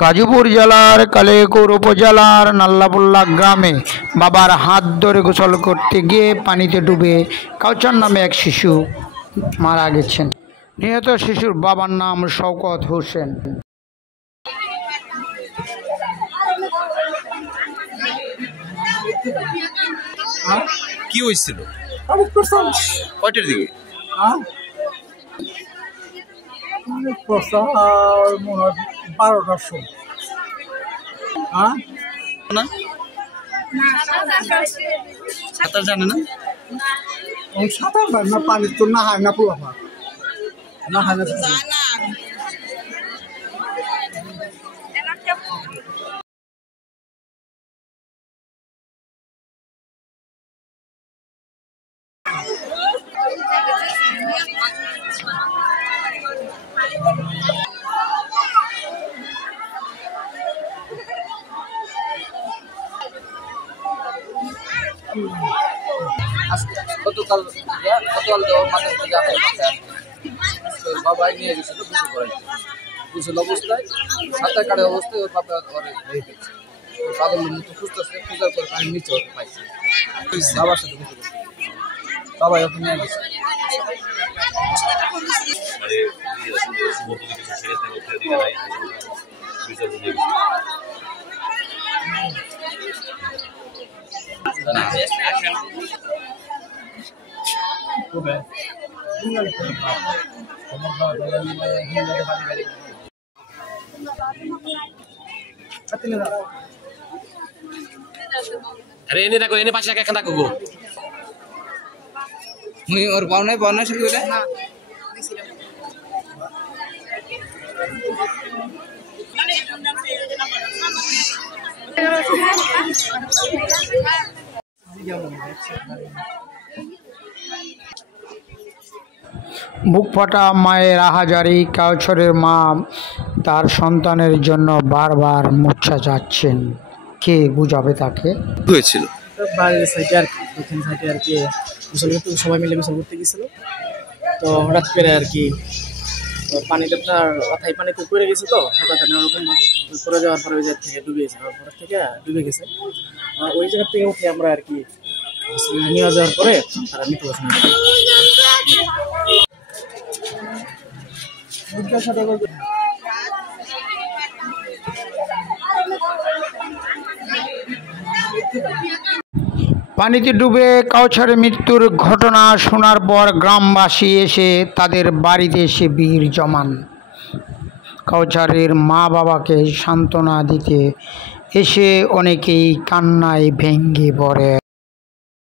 গাজীপুর জেলার কালিয়াকৈর উপজেলার নাল্লাপুল্লা গ্রামে বাবার হাত ধরে গোসল করতে গিয়ে পানিতে ডুবে কাউচার নামে এক শিশু মারা গেছেন। নিহত শিশুর বাবার নাম শওকত হোসেন। কি হয়েছিল কয়টার দিকে? 12টার সময়। সাঁতার জানে না? সাঁতার পারে না, পানি তো না হয় না, পুরো না হয় না। গতকাল মাথার থেকে বাবা নিয়ে গেছিল গোসল করাই। গোসল অবস্থায় সাঁতার কাটার অবস্থায় ওর বাবা ঘরে হয়ে গেছে। পাগল মতো খুঁজতেছে, খোঁজার পরে পানির নিচে ওকে পাইছে। বাবার সাথে গোসল করছে, বাবা ওকে নিয়ে গেছে। अरे ini ini pas kayak kena kuku. মুই ওর পাওনা শুরু করে বুক ফাটা মায়ের আহাজারি। কাউছরের মা তার সন্তানের জন্য বারবার মূর্ছা যাচ্ছেন, কে বুঝাবে তাকে? হয়েছিল বাইরের সাইডে আর কি, দক্ষিণ সাইডে আর কি গোসল করতে, সবাই মিলে গোসল করতে গেছিল। তো হঠাৎ করে আর কি পানিতে তার মাথায় পানিতে পড়ে গেছে। তো হঠাৎ ওরকম ভাবে পড়ে যাওয়ার পরে ওই জায়গা থেকে ডুবে গেছে, পরে থেকে ডুবে গেছে। ওই জায়গা থেকে উঠে আমরা আর কি নিয়ে যাওয়ার পরে তারা মৃত ঘোষণা করে। পানিতে ডুবে কাউছারের মৃত্যুর ঘটনা শোনার পর গ্রামবাসী এসে তাদের বাড়িতে এসে ভিড় জমান। কাউছারের মা বাবাকে সান্ত্বনা দিতে এসে অনেকেই কান্নায় ভেঙে পড়ে।